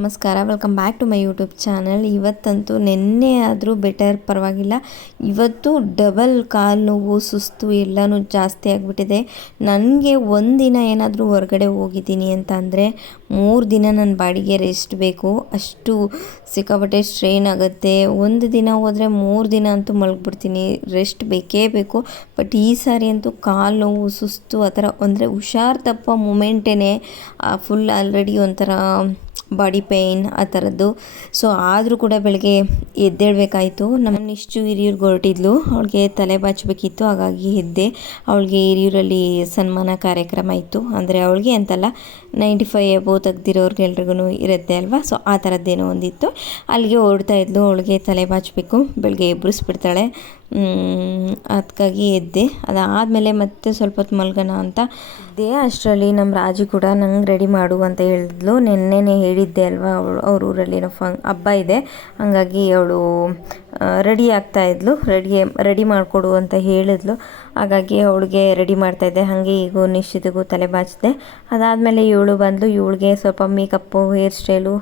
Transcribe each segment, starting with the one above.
ನಮಸ್ಕಾರ, welcome back to my YouTube channel. ಇವತ್ತಂತೂ ನಿನ್ನೆ ಆದರೂ ಬೆಟರ್, ಪರವಾಗಿಲ್ಲ. ಇವತ್ತು ಡಬಲ್ ಕಾಲು ನೋವು, ಸುಸ್ತು ಎಲ್ಲನೂ ಜಾಸ್ತಿ ಆಗಿಬಿಟ್ಟಿದೆ. ನನಗೆ ಒಂದಿನ ಏನಾದರೂ ಹೊರಗಡೆ ಹೋಗಿದ್ದೀನಿ ಅಂತ ಅಂದರೆ 3 ದಿನ ನನ್ನ ಬಾಡಿಗೆ ರೆಸ್ಟ್ ಬೇಕು. ಅಷ್ಟು ಸಿಕ್ಕಾಪಟ್ಟೆ ಸ್ಟ್ರೈನ್ ಆಗುತ್ತೆ. ಒಂದು ದಿನ ಹೋದರೆ 3 ದಿನ ಅಂತೂ ಮಲಗಿಬಿಡ್ತೀನಿ. ರೆಸ್ಟ್ ಬೇಕೇ ಬೇಕು. ಬಟ್ ಈ ಸಾರಿ ಅಂತೂ ಕಾಲು ನೋವು, ಸುಸ್ತು ಆ ಥರ ಅಂದರೆ ಹುಷಾರು ತಪ್ಪೋ ಮೂಮೆಂಟೇ ಫುಲ್ ಆಲ್ರೆಡಿ ಒಂಥರ ಬಾಡಿ ಪೇಯ್ನ್ ಆ ಥರದ್ದು. ಸೊ ಆದರೂ ಕೂಡ ಬೆಳಗ್ಗೆ ಎದ್ದೇಳಬೇಕಾಯಿತು. ನಮ್ಮ ಇಷ್ಟು ಹಿರಿಯೂರಿಗೆ ಹೊರಟಿದ್ಲು, ಅವಳಿಗೆ ತಲೆ ಬಾಚಬೇಕಿತ್ತು. ಹಾಗಾಗಿ ಎದ್ದೆ. ಅವಳಿಗೆ ಹಿರಿಯೂರಲ್ಲಿ ಸನ್ಮಾನ ಕಾರ್ಯಕ್ರಮ ಇತ್ತು. ಅಂದರೆ ಅವಳಿಗೆ ಅಂತಲ್ಲ, 95 ಎಬೋ ತೆಗ್ದಿರೋರ್ಗೆಲ್ರಿಗೂ ಇರುತ್ತೆ ಅಲ್ವಾ. ಸೊ ಆ ಥರದ್ದೇನೋ ಒಂದಿತ್ತು. ಅಲ್ಲಿಗೆ ಹೊರಡ್ತಾ ಇದ್ಲು. ಅವಳಿಗೆ ತಲೆ ಬಾಚಬೇಕು, ಬೆಳಗ್ಗೆ ಎಬ್ಬರಿಸ್ಬಿಡ್ತಾಳೆ. ಅದಕ್ಕಾಗಿ ಎದ್ದೆ. ಅದಾದಮೇಲೆ ಮತ್ತೆ ಸ್ವಲ್ಪ ಹೊತ್ತು ಮಲ್ಗೋಣ ಅಂತ ಇದ್ದೆ. ಅಷ್ಟರಲ್ಲಿ ನಮ್ಮ ರಾಜಿ ಕೂಡ ನಂಗೆ ರೆಡಿ ಮಾಡು ಅಂತ ಹೇಳಿದ್ಲು. ನೆನ್ನೆನೇ ಹೇಳಿದ್ದೆ ಅಲ್ವಾ, ಅವ್ರ ಊರಲ್ಲಿ ಹಬ್ಬ ಇದೆ, ಹಾಗಾಗಿ ಅವಳು ರೆಡಿ ಆಗ್ತಾಯಿದ್ಲು. ರೆಡಿ ಮಾಡಿಕೊಡು ಅಂತ ಹೇಳಿದ್ಲು. ಹಾಗಾಗಿ ಅವಳಿಗೆ ರೆಡಿ ಮಾಡ್ತಾಯಿದ್ದೆ. ಹಾಗೆ ಈಗ ನಿಶ್ಚಿತಗೂ ತಲೆ ಬಾಚಿದೆ. ಅದಾದಮೇಲೆ ಇವಳು ಬಂದಳು. ಇವಳಿಗೆ ಸ್ವಲ್ಪ ಮೇಕಪ್ಪು, ಹೇರ್ ಸ್ಟೈಲು,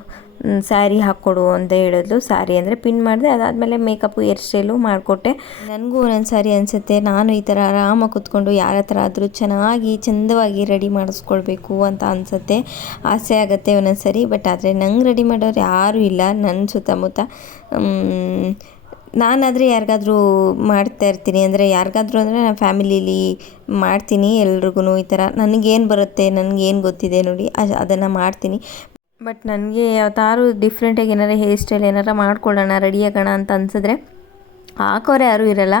ಸ್ಯಾರಿ ಹಾಕ್ಕೊಡು ಅಂತ ಹೇಳಿದ್ಲು. ಸ್ಯಾರಿ ಅಂದರೆ ಪಿನ್ ಮಾಡಿದೆ. ಅದಾದಮೇಲೆ ಮೇಕಪ್ಪು, ಹೇರ್ ಸ್ಟೈಲು ಮಾಡಿಕೊಟ್ಟೆ. ನನಗೂ ಒಂದೊಂದು ಸಾರಿ ಅನಿಸುತ್ತೆ, ನಾನು ಈ ಥರ ಆರಾಮಾಗಿ ಕೂತ್ಕೊಂಡು ಯಾರ ಹತ್ರ ಆದರೂ ಚೆನ್ನಾಗಿ ಚಂದವಾಗಿ ರೆಡಿ ಮಾಡಿಸ್ಕೊಳ್ಬೇಕು ಅಂತ ಅನಿಸುತ್ತೆ, ಆಸೆ ಆಗುತ್ತೆ ಒಂದೊಂದು ಸಾರಿ. ಬಟ್ ಆದರೆ ನಂಗೆ ರೆಡಿ ಮಾಡೋರು ಯಾರೂ ಇಲ್ಲ ನನ್ನ ಸುತ್ತಮುತ್ತ. ನಾನಾದರೆ ಯಾರಿಗಾದ್ರೂ ಮಾಡ್ತಾಯಿರ್ತೀನಿ, ಅಂದರೆ ಯಾರಿಗಾದ್ರೂ ಅಂದರೆ ನಾನು ಫ್ಯಾಮಿಲೀಲಿ ಮಾಡ್ತೀನಿ ಎಲ್ರಿಗೂ. ಈ ಥರ ನನಗೇನು ಬರುತ್ತೆ, ನನಗೇನು ಗೊತ್ತಿದೆ ನೋಡಿ ಅದನ್ನು ಮಾಡ್ತೀನಿ. ಬಟ್ ನನಗೆ ಯಾವತ್ತಾರು ಡಿಫ್ರೆಂಟಾಗಿ ಏನಾರು ಹೇರ್ ಸ್ಟೈಲ್ ಏನಾರು ಮಾಡ್ಕೊಳ್ಳೋಣ, ರೆಡಿ ಆಗೋಣ ಅಂತ ಅನಿಸಿದ್ರೆ ಹಾಕೋರೆ ಯಾರೂ ಇರೋಲ್ಲ.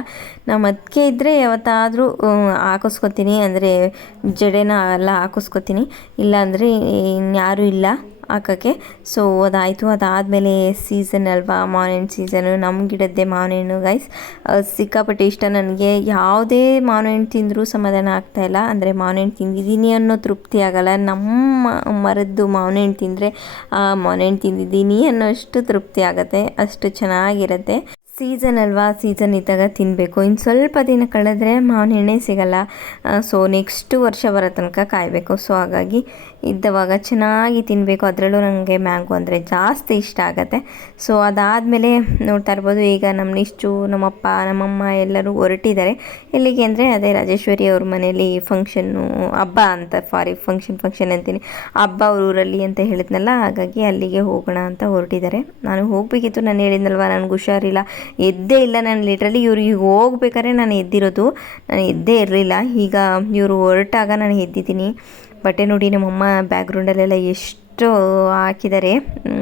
ನಮ್ಮ ಅದಕ್ಕೆ ಇದ್ದರೆ ಯಾವತ್ತಾದರೂ ಹಾಕಿಸ್ಕೊತೀನಿ, ಅಂದರೆ ಜಡೆನ ಎಲ್ಲ ಹಾಕಿಸ್ಕೊತೀನಿ. ಇಲ್ಲಾಂದರೆ ಇನ್ಯಾರೂ ಇಲ್ಲ ಹಾಕೋಕ್ಕೆ. ಸೊ ಅದಾಯಿತು. ಅದಾದಮೇಲೆ ಸೀಸನ್ ಅಲ್ವಾ, ಮಾವಿನ ಹಣ್ಣು ಸೀಸನು. ನಮ್ಮ ಗಿಡದ್ದೇ ಮಾವಿನ ಹಣ್ಣು ಗೈಸ್, ಸಿಕ್ಕಾಪಟ್ಟೆ ಇಷ್ಟ ನನಗೆ. ಯಾವುದೇ ಮಾವಿನ ಹಣ್ಣು ತಿಂದರೂ ಸಮಾಧಾನ ಆಗ್ತಾಯಿಲ್ಲ, ಅಂದರೆ ಮಾವಿನ ಹಣ್ಣು ತಿಂದಿದ್ದೀನಿ ಅನ್ನೋ ತೃಪ್ತಿ ಆಗೋಲ್ಲ. ನಮ್ಮ ಮರದ್ದು ಮಾವಿನ ಹಣ್ಣು ತಿಂದರೆ ಮಾವಿನ ಹಣ್ಣು ತಿಂದಿದ್ದೀನಿ ಅನ್ನೋಷ್ಟು ತೃಪ್ತಿ ಆಗುತ್ತೆ, ಅಷ್ಟು ಚೆನ್ನಾಗಿರುತ್ತೆ. ಸೀಸನ್ ಅಲ್ವಾ, ಸೀಸನ್ ಇದ್ದಾಗ ತಿನ್ನಬೇಕು. ಇನ್ನು ಸ್ವಲ್ಪ ದಿನ ಕಳೆದ್ರೆ ಮಾವಿನ ಹಣ್ಣೇ ಸಿಗೋಲ್ಲ. ಸೊ ನೆಕ್ಸ್ಟ್ ವರ್ಷ ಬರೋ ತನಕ ಕಾಯಬೇಕು. ಸೊ ಹಾಗಾಗಿ ಇದ್ದವಾಗ ಚೆನ್ನಾಗಿ ತಿನ್ನಬೇಕು. ಅದರಲ್ಲೂ ನನಗೆ ಮ್ಯಾಂಗೋ ಅಂದರೆ ಜಾಸ್ತಿ ಇಷ್ಟ ಆಗುತ್ತೆ. ಸೊ ಅದಾದಮೇಲೆ ನೋಡ್ತಾ ಇರ್ಬೋದು, ಈಗ ನಮ್ಮ ನಿಶ್ಚು, ನಮ್ಮಪ್ಪ, ನಮ್ಮಮ್ಮ ಎಲ್ಲರೂ ಹೊರಟಿದ್ದಾರೆ. ಎಲ್ಲಿಗೆ ಅಂದರೆ ಅದೇ ರಾಜೇಶ್ವರಿ ಅವ್ರ ಮನೇಲಿ ಫಂಕ್ಷನ್ನು, ಹಬ್ಬ ಅಂತ, ಫಂಕ್ಷನ್ ಅಂತೀನಿ, ಹಬ್ಬ ಅವ್ರ ಊರಲ್ಲಿ ಅಂತ ಹೇಳಿದ್ನಲ್ಲ. ಹಾಗಾಗಿ ಅಲ್ಲಿಗೆ ಹೋಗೋಣ ಅಂತ ಹೊರಟಿದ್ದಾರೆ. ನಾನು ಹೋಗಬೇಕಿತ್ತು, ನಾನು ಹೇಳಿದ್ನಲ್ವ ನನಗೆ ಹುಷಾರಿಲ್ಲ, ಎದ್ದೇ ಇಲ್ಲ ನಾನು. ಲಿಟ್ರಲಿ ಇವ್ರಿಗೆ ಹೋಗ್ಬೇಕಾದ್ರೆ ನಾನು ಎದ್ದಿರೋದು, ನಾನು ಎದ್ದೇ ಇರಲಿಲ್ಲ. ಈಗ ಇವರು ಹೊರಟಾಗ ನಾನು ಎದ್ದಿದ್ದೀನಿ. ಬಟ್ಟೆ ನೋಡಿ ನಮ್ಮಮ್ಮ ಬ್ಯಾಕ್ಗ್ರೌಂಡಲ್ಲೆಲ್ಲ ಎಷ್ಟು ಹಾಕಿದ್ದಾರೆ,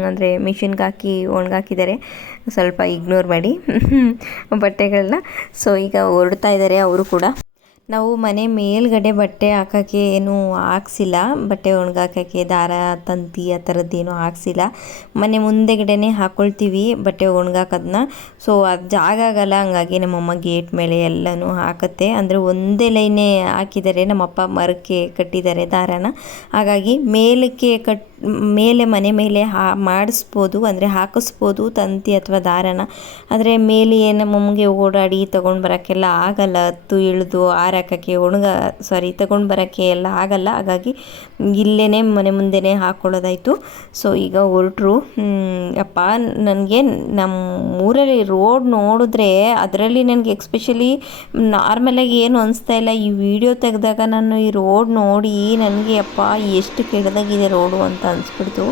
ಅಂದರೆ ಮಿಷಿನ್ಗೆ ಹಾಕಿ ಒಣಗಾಕಿದ್ದಾರೆ. ಸ್ವಲ್ಪ ಇಗ್ನೋರ್ ಮಾಡಿ ಬಟ್ಟೆಗಳನ್ನ. ಸೊ ಈಗ ಹೊರಡ್ತಾ ಇದ್ದಾರೆ ಅವರು ಕೂಡ. ನಾವು ಮನೆ ಮೇಲ್ಗಡೆ ಬಟ್ಟೆ ಹಾಕೋಕ್ಕೆ ಏನೂ ಹಾಕ್ಸಿಲ್ಲ, ಬಟ್ಟೆ ಒಣಗಾಕೋಕ್ಕೆ ದಾರ, ತಂತಿ ಆ ಥರದ್ದೇನೂ ಹಾಕ್ಸಿಲ್ಲ. ಮನೆ ಮುಂದೆಗಡೆನೇ ಹಾಕ್ಕೊಳ್ತೀವಿ ಬಟ್ಟೆ ಒಣಗಾಕೋದನ್ನ. ಸೊ ಅದು ಜಾಗ ಆಗಲ್ಲ, ಹಂಗಾಗಿ ನಮ್ಮಮ್ಮ ಗೇಟ್ ಮೇಲೆ ಎಲ್ಲನೂ ಹಾಕುತ್ತೆ. ಅಂದರೆ ಒಂದೇ ಲೈನೇ ಹಾಕಿದ್ದಾರೆ, ನಮ್ಮಪ್ಪ ಮರಕ್ಕೆ ಕಟ್ಟಿದ್ದಾರೆ ದಾರನ. ಹಾಗಾಗಿ ಮೇಲಕ್ಕೆ ಮೇಲೆ ಮನೆ ಮೇಲೆ ಮಾಡಿಸ್ಬೋದು, ಅಂದರೆ ಹಾಕಿಸ್ಬೋದು ತಂತಿ ಅಥವಾ ದಾರನ. ಆದರೆ ಮೇಲೆ ನಮ್ಮಮ್ಮಗೆ ಓಡಾಡಿ ತೊಗೊಂಡು ಬರೋಕ್ಕೆಲ್ಲ ಆಗಲ್ಲ, ಹತ್ತು ಇಳಿದು ಹಾರಾಕೋಕ್ಕೆ ತೊಗೊಂಡು ಬರೋಕ್ಕೆ ಎಲ್ಲ ಆಗಲ್ಲ. ಹಾಗಾಗಿ ಇಲ್ಲೇ ಮನೆ ಮುಂದೆನೇ ಹಾಕ್ಕೊಳ್ಳೋದಾಯಿತು. ಸೊ ಈಗ ಹೊರಟ್ರು. ಅಪ್ಪ, ನನಗೆ ನಮ್ಮ ಊರಲ್ಲಿ ರೋಡ್ ನೋಡಿದ್ರೆ, ಅದರಲ್ಲಿ ನನಗೆ ಎಕ್ಸ್ಪೆಷಲಿ ನಾರ್ಮಲಾಗಿ ಏನು ಅನಿಸ್ತಾ ಇಲ್ಲ. ಈ ವಿಡಿಯೋ ತೆಗೆದಾಗ ನಾನು ಈ ರೋಡ್ ನೋಡಿ ನನಗೆ ಅಪ್ಪ ಎಷ್ಟು ಕೆಟ್ಟದಾಗಿದೆ ರೋಡು ಅಂತ ಅನಿಸ್ಬಿಡ್ತು.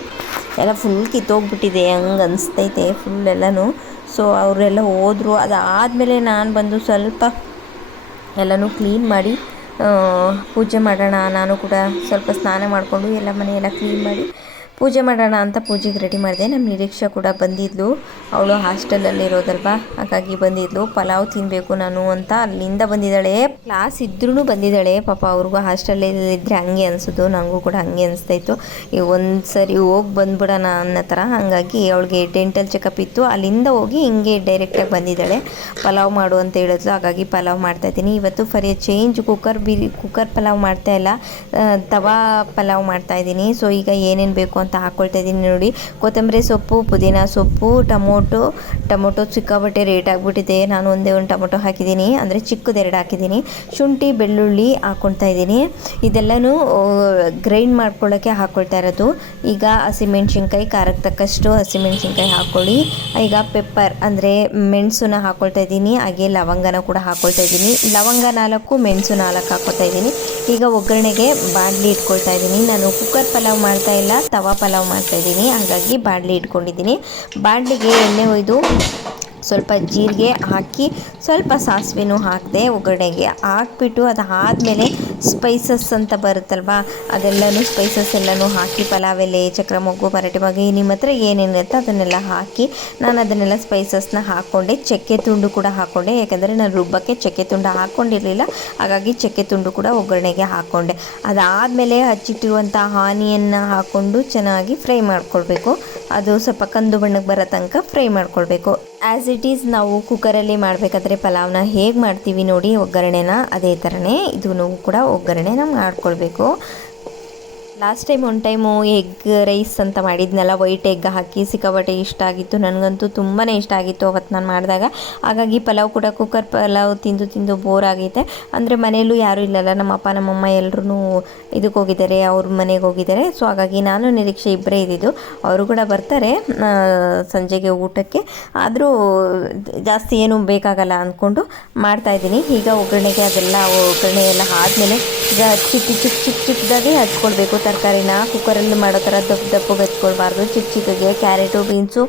ಎಲ್ಲ ಫುಲ್ ಕಿತ್ತೋಗ್ಬಿಟ್ಟಿದೆ, ಹಂಗೆ ಅನಿಸ್ತೈತೆ ಫುಲ್ ಎಲ್ಲನೂ. ಸೊ ಅವರೆಲ್ಲ ಹೋದರು. ಅದಾದಮೇಲೆ ನಾನು ಬಂದು ಸ್ವಲ್ಪ ಎಲ್ಲನೂ ಕ್ಲೀನ್ ಮಾಡಿ ಪೂಜೆ ಮಾಡೋಣ. ನಾನು ಕೂಡ ಸ್ವಲ್ಪ ಸ್ನಾನ ಮಾಡಿಕೊಂಡು ಎಲ್ಲ ಮನೆಯೆಲ್ಲ ಕ್ಲೀನ್ ಮಾಡಿ ಪೂಜೆ ಮಾಡೋಣ ಅಂತ ಪೂಜೆಗೆ ರೆಡಿ ಮಾಡಿದೆ. ನಮ್ಮ ನಿರೀಕ್ಷಾ ಕೂಡ ಬಂದಿದ್ಲು, ಅವಳು ಹಾಸ್ಟೆಲಲ್ಲಿರೋದಲ್ವಾ, ಹಾಗಾಗಿ ಬಂದಿದ್ಲು. ಪಲಾವ್ ತಿನ್ನಬೇಕು ನಾನು ಅಂತ ಅಲ್ಲಿಂದ ಬಂದಿದ್ದಾಳೆ. ಕ್ಲಾಸ್ ಇದ್ರೂ ಬಂದಿದ್ದಾಳೆ. ಪಾಪ ಅವ್ರಿಗೂ ಹಾಸ್ಟೆಲಲ್ಲಿದ್ದರೆ ಹಂಗೆ ಅನಿಸೋದು, ನನಗೂ ಕೂಡ ಹಂಗೆ ಅನಿಸ್ತಾಯಿತ್ತು. ಈಗ ಒಂದು ಸರಿ ಹೋಗಿ ಬಂದ್ಬಿಡೋಣ ಅನ್ನೋ ಥರ. ಹಾಗಾಗಿ ಅವಳಿಗೆ ಡೆಂಟಲ್ ಚೆಕಪ್ ಇತ್ತು, ಅಲ್ಲಿಂದ ಹೋಗಿ ಹಿಂಗೆ ಡೈರೆಕ್ಟಾಗಿ ಬಂದಿದ್ದಾಳೆ. ಪಲಾವ್ ಮಾಡು ಅಂತ ಹೇಳಿದ್ಲು, ಹಾಗಾಗಿ ಪಲಾವ್ ಮಾಡ್ತಾಯಿದ್ದೀನಿ. ಇವತ್ತು for A change cooker pulao ಮಾಡ್ತಾಯಿಲ್ಲ, ತವಾ ಪಲಾವ್ ಮಾಡ್ತಾಯಿದ್ದೀನಿ. ಸೊ ಈಗ ಏನೇನು ಬೇಕು ಅಂತ ಹಾಕ್ಕೊಳ್ತಾ ಇದ್ದೀನಿ ನೋಡಿ. ಕೊತ್ತಂಬರಿ ಸೊಪ್ಪು, ಪುದೀನ ಸೊಪ್ಪು, ಟೊಮೊಟೊ ಸಿಕ್ಕಾಪಟ್ಟೆ ರೇಟ್ ಆಗಿಬಿಟ್ಟಿದೆ. ನಾನು ಒಂದೇ ಒಂದು ಟೊಮೊಟೊ ಹಾಕಿದ್ದೀನಿ, ಅಂದರೆ ಚಿಕ್ಕದು 2 ಹಾಕಿದ್ದೀನಿ. ಶುಂಠಿ ಬೆಳ್ಳುಳ್ಳಿ ಹಾಕ್ಕೊಳ್ತಾ ಇದ್ದೀನಿ. ಇದೆಲ್ಲನೂ ಗ್ರೈಂಡ್ ಮಾಡ್ಕೊಳ್ಳೋಕ್ಕೆ ಹಾಕ್ಕೊಳ್ತಾ ಇರೋದು. ಈಗ ಹಸಿಮೆಣ್ಸಿನ್ಕಾಯಿ, ಖಾರಕ್ಕೆ ತಕ್ಕಷ್ಟು ಹಸಿಮೆಣ್ಸಿನ್ಕಾಯಿ ಹಾಕ್ಕೊಳ್ಳಿ. ಈಗ ಪೆಪ್ಪರ್ ಅಂದರೆ ಮೆಣಸನ್ನ ಹಾಕ್ಕೊಳ್ತಾ ಇದ್ದೀನಿ. ಹಾಗೆ ಲವಂಗನ ಕೂಡ ಹಾಕ್ಕೊಳ್ತಾ ಇದ್ದೀನಿ. ಲವಂಗ 4, ಮೆಣಸು 4 ಹಾಕ್ಕೊಳ್ತಾ ಇದ್ದೀನಿ. ಈಗ ಒಗ್ಗರಣೆಗೆ ಬಾಣಲಿ ಇಟ್ಕೊಳ್ತಾ ಇದ್ದೀನಿ. ನಾನು ಕುಕ್ಕರ್ ಪಲಾವ್ ಮಾಡ್ತಾ ಇಲ್ಲ, ತವಾ ಪಲಾವ್ ಮಾಡ್ತಾ ಇದ್ದೀನಿ. ಹಾಗಾಗಿ ಬಾಣಲಿ ಇಟ್ಕೊಂಡಿದ್ದೀನಿ. ಬಾಣಲಿಗೆ ಎಣ್ಣೆ ಒಯ್ದು ಸ್ವಲ್ಪ ಜೀರಿಗೆ ಹಾಕಿ ಸ್ವಲ್ಪ ಸಾಸಿವೆನೂ ಹಾಕಿದೆ. ಒಗ್ಗರಣೆಗೆ ಹಾಕ್ಬಿಟ್ಟು ಅದಾದಮೇಲೆ ಸ್ಪೈಸಸ್ ಅಂತ ಬರುತ್ತಲ್ವ, ಅದೆಲ್ಲನೂ ಸ್ಪೈಸಸ್ ಎಲ್ಲನೂ ಹಾಕಿ, ಪಲಾವ್ ಎಲೆ, ಚಕ್ರ ಮೊಗ್ಗು, ಮರಾಠಿ ಮೊಗ್ಗು, ನಿಮ್ಮ ಹತ್ರ ಏನೇನಿರುತ್ತೆ ಅದನ್ನೆಲ್ಲ ಹಾಕಿ ನಾನು ಅದನ್ನೆಲ್ಲ ಸ್ಪೈಸಸ್ನ ಹಾಕ್ಕೊಂಡೆ. ಚಕ್ಕೆ ತುಂಡು ಕೂಡ ಹಾಕ್ಕೊಂಡೆ, ಯಾಕಂದರೆ ನಾನು ರುಬ್ಬಕ್ಕೆ ಚಕ್ಕೆ ತುಂಡು ಹಾಕ್ಕೊಂಡಿರಲಿಲ್ಲ. ಹಾಗಾಗಿ ಚಕ್ಕೆ ತುಂಡು ಕೂಡ ಒಗ್ಗರಣೆಗೆ ಹಾಕ್ಕೊಂಡೆ. ಅದಾದಮೇಲೆ ಹಚ್ಚಿಟ್ಟಿರುವಂಥ ಆನಿಯನ್ನ ಹಾಕ್ಕೊಂಡು ಚೆನ್ನಾಗಿ ಫ್ರೈ ಮಾಡ್ಕೊಳ್ಬೇಕು. ಅದು ಸ್ವಲ್ಪ ಕಂದು ಬಣ್ಣಕ್ಕೆ ಬರೋ ತನಕ ಫ್ರೈ ಮಾಡ್ಕೊಳ್ಬೇಕು. ಆ್ಯಸ್ ಇಟ್ ಈಸ್ ನಾವು ಕುಕ್ಕರಲ್ಲಿ ಮಾಡಬೇಕಾದ್ರೆ ಪಲಾವ್ನ ಹೇಗೆ ಮಾಡ್ತೀವಿ ನೋಡಿ ಒಗ್ಗರಣೆನ, ಅದೇ ಥರನೇ ಇದೂ ಕೂಡ ಒಗ್ಗರಣೆನ ಮಾಡ್ಕೊಳ್ಬೇಕು. ಲಾಸ್ಟ್ ಟೈಮ್ ಒಂದು ಟೈಮು ಎಗ್ ರೈಸ್ ಅಂತ ಮಾಡಿದ್ನಲ್ಲ, ವೈಟ್ ಎಗ್ ಹಾಕಿ, ಸಿಕ್ಕಾಪಟ್ಟೆ ಇಷ್ಟ ಆಗಿತ್ತು. ನನಗಂತೂ ತುಂಬಾ ಇಷ್ಟ ಆಗಿತ್ತು ಅವತ್ತು ನಾನು ಮಾಡಿದಾಗ. ಹಾಗಾಗಿ ಪಲಾವ್ ಕೂಡ ಕುಕ್ಕರ್ ಪಲಾವ್ ತಿಂದು ಬೋರ್ ಆಗೈತೆ. ಅಂದರೆ ಮನೆಯಲ್ಲೂ ಯಾರೂ ಇಲ್ಲಲ್ಲ, ನಮ್ಮಪ್ಪ ನಮ್ಮಮ್ಮ ಎಲ್ಲರೂ ಇದಕ್ಕೆ ಹೋಗಿದ್ದಾರೆ, ಅವ್ರ ಮನೆಗೆ ಹೋಗಿದ್ದಾರೆ. ಸೊ ಹಾಗಾಗಿ ನಾನು ನಿರೀಕ್ಷೆ ಇಬ್ಬರೇ ಇದ್ದಿದ್ದು. ಅವರು ಕೂಡ ಬರ್ತಾರೆ ಸಂಜೆಗೆ ಊಟಕ್ಕೆ. ಆದರೂ ಜಾಸ್ತಿ ಏನೂ ಬೇಕಾಗಲ್ಲ ಅಂದ್ಕೊಂಡು ಮಾಡ್ತಾಯಿದ್ದೀನಿ. ಈಗ ಒಗ್ಗರಣೆಗೆ ಒಗ್ಗರಣೆ ಎಲ್ಲ ಆದಮೇಲೆ ಈಗ ಚಿಕ್ಕದಾಗಿ ಹಚ್ಕೊಳ್ಬೇಕು ತರಕಾರಿನ. ಕುಕ್ಕರಲ್ಲಿ ಮಾಡೋ ಥರ ದಪ್ಪಗೆ ಹಚ್ಕೊಳ್ಬಾರ್ದು. ಚಿಕ್ಕಗೆ ಕ್ಯಾರೆಟು, ಬೀನ್ಸು,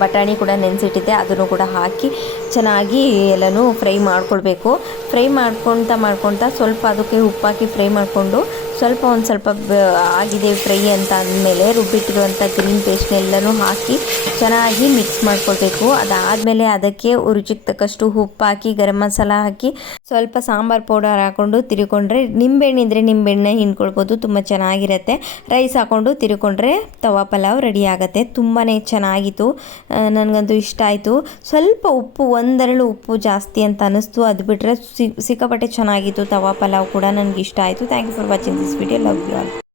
ಬಟಾಣಿ ಕೂಡ ನೆನೆಸಿಟ್ಟಿದ್ದೆ, ಅದನ್ನು ಕೂಡ ಹಾಕಿ ಚೆನ್ನಾಗಿ ಎಲ್ಲನೂ ಫ್ರೈ ಮಾಡ್ಕೊಳ್ಬೇಕು. ಫ್ರೈ ಮಾಡ್ಕೊಳ್ತಾ ಸ್ವಲ್ಪ ಅದಕ್ಕೆ ಉಪ್ಪಾಕಿ ಫ್ರೈ ಮಾಡಿಕೊಂಡು ಒಂದು ಸ್ವಲ್ಪ ಆಗಿದೆ ಫ್ರೈ ಅಂತ ಅಂದಮೇಲೆ ರುಬ್ಬಿಟ್ಟಿರುವಂಥ ಗ್ರೀನ್ ಪೇಸ್ಟ್ನೆಲ್ಲನೂ ಹಾಕಿ ಚೆನ್ನಾಗಿ ಮಿಕ್ಸ್ ಮಾಡ್ಕೊಳ್ಬೇಕು. ಅದಾದಮೇಲೆ ಅದಕ್ಕೆ ರುಚಿಗೆ ತಕ್ಕಷ್ಟು ಉಪ್ಪು ಹಾಕಿ, ಗರಂ ಮಸಾಲ ಹಾಕಿ, ಸ್ವಲ್ಪ ಸಾಂಬಾರು ಪೌಡರ್ ಹಾಕ್ಕೊಂಡು ತಿರ್ಕೊಂಡ್ರೆ, ನಿಂಬೆಹಣ್ಣಿದ್ರೆ ನಿಂಬೆಹಣ್ಣೆ ಹಿಂಡ್ಕೊಳ್ಬೋದು, ತುಂಬ ಚೆನ್ನಾಗಿರುತ್ತೆ. ರೈಸ್ ಹಾಕ್ಕೊಂಡು ತಿರ್ಕೊಂಡ್ರೆ ತವಾ ಪಲಾವ್ ರೆಡಿ ಆಗುತ್ತೆ. ತುಂಬಾ ಚೆನ್ನಾಗಿತ್ತು, ನನಗಂತೂ ಇಷ್ಟ ಆಯಿತು. ಸ್ವಲ್ಪ ಉಪ್ಪು, 1 ಉಪ್ಪು ಜಾಸ್ತಿ ಅಂತ ಅನ್ನಿಸ್ತು. ಅದು ಬಿಟ್ಟರೆ ಸಿಕ್ಕಾಪಟ್ಟೆ ಚೆನ್ನಾಗಿತ್ತು ತವಾ ಪಲಾವ್ ಕೂಡ. ನನಗೆ ಇಷ್ಟ ಆಯಿತು. Thank you for watching this video. Love you all.